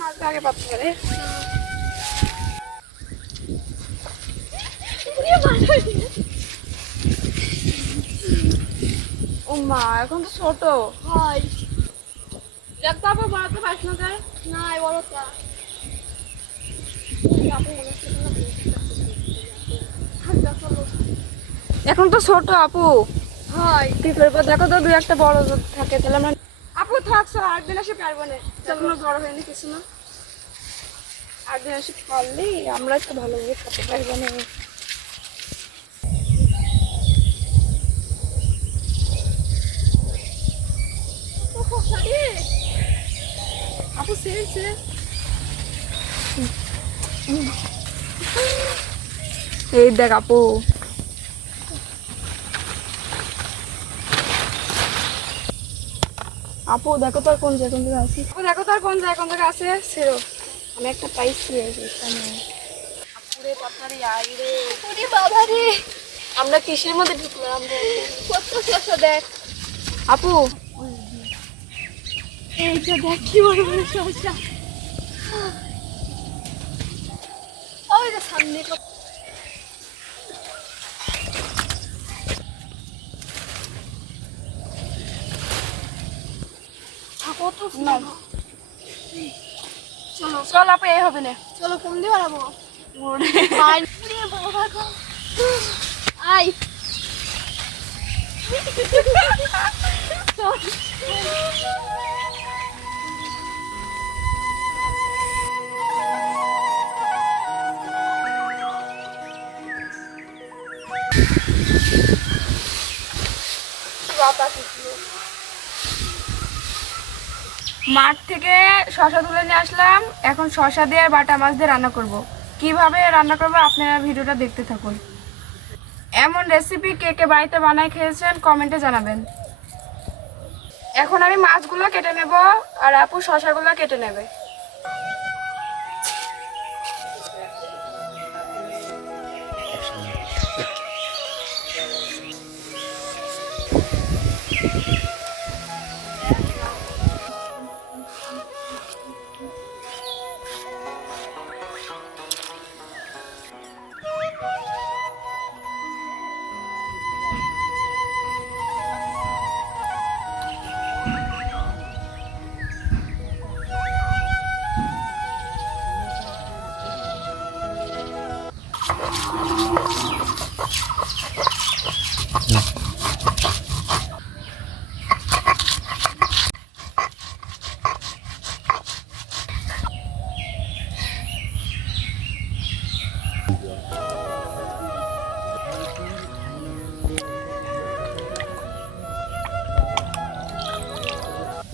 মাছটা আগে পাততে পারে। ও মা, এখন তো ছোট হয়। দেখতে হবে, বড়তে পারিস না তাই না, বড়টা এখন তো ছোট আপু। হয় কি করবো, দেখো তো দু একটা বড় থাকে তাহলে আমরা। আপু থাকছো, আরেকদিন এসে পারবো না, এখনো বড় হয়নি কিছু না। আরেকদিন এসে পারলেই আমরা একটু ভালোভাবে খেতে পারবো না। আপু ছেড়ে এই দেখ আপু, আপু দেখো তো আর কোন জায়গায় আছে। আপু দেখো তো আর কোন জায়গায় আছে, ছেড়ো। আমি একটা পাইছি এখানে। আপুরে পাতারি আই রে, ওরে বাবা রে, আমরা কিসের মধ্যে ঢুকলাম রে? কত শসা দেখ আপু, এইটা দেখ কি বড় বড় শসা। ওই যে সামনে কত না। চলো চল আপু, এই হবে না, চলো কম দিয়ে বাড়াবো। আই মাঠ থেকে শসা তুলে নিয়ে আসলাম, এখন শসা দিয়ে আর বাটা মাছ দিয়ে রান্না করব। কিভাবে রান্না করবো আপনারা ভিডিওটা দেখতে থাকুন। এমন রেসিপি কে কে বাড়িতে বানায় খেয়েছেন কমেন্টে জানাবেন। এখন আমি মাছগুলো কেটে নেব আর আপু শসাগুলো কেটে নেবে।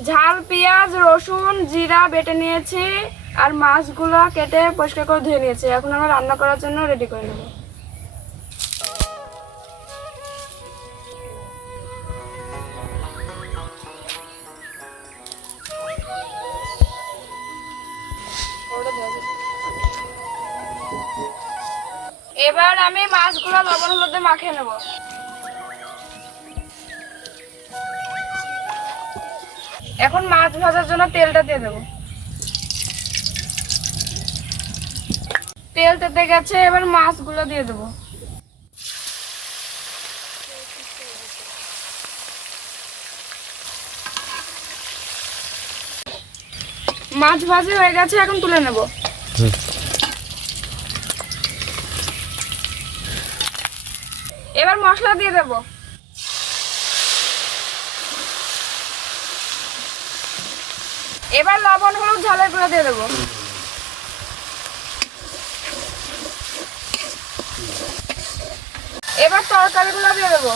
ঝাল, পেঁয়াজ, রসুন, জিরা বেটে নিয়েছি আর মাছগুলো কেটে পরিষ্কার করে ধুয়ে নিয়েছি। এখন আমরা রান্না করার জন্য রেডি করে নেব। এবার আমি মাছগুলো লবণ হলুদে মাখিয়ে নেব। এখন মাছ ভাজার জন্য তেলটা দিয়ে দেবো। তেল তেতে গেছে, এবার মাছগুলো দিয়ে দেবো। মাছ ভাজি হয়ে গেছে, এখন তুলে নেব। এবার মশলা দিয়ে দেব। এবার লবণ হলুদ ঝালের গুঁড়ো দিয়ে দেবো। এবার তরকারিগুলো দিয়ে দেবো।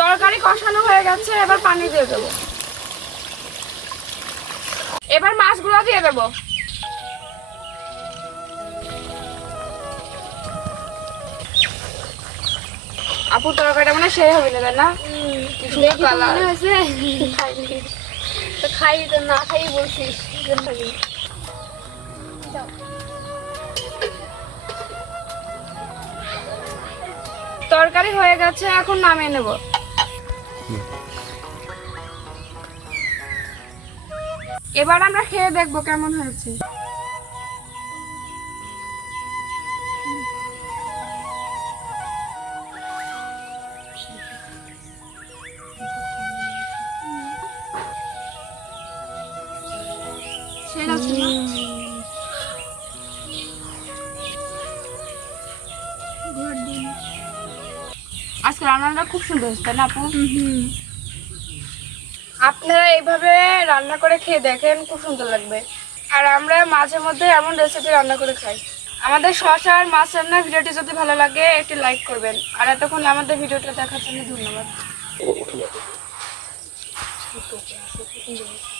তরকারি কষানো হয়ে গেছে, এবার পানি দিয়ে দেবো। এবার মাছগুলো দিয়ে দেবো। আপু তরকারিটা মানে সেই হবে না, না খাই তো না খাই বলছিস। তরকারি হয়ে গেছে, এখন নামিয়ে নেব। এবার আমরা খেয়ে দেখবো কেমন হয়েছে। সেরা ছিল। আজকে রান্নাটা খুব সুন্দর হচ্ছে, তাই না আপু? আপনারা এইভাবে রান্না করে খেয়ে দেখেন, খুব সুন্দর লাগবে। আর আমরা মাঝে মধ্যে এমন রেসিপি রান্না করে খাই। আমাদের শসা আর মাছ রান্নার ভিডিওটি যদি ভালো লাগে একটি লাইক করবেন। আর এতক্ষণ আমাদের ভিডিওটা দেখার জন্য ধন্যবাদ।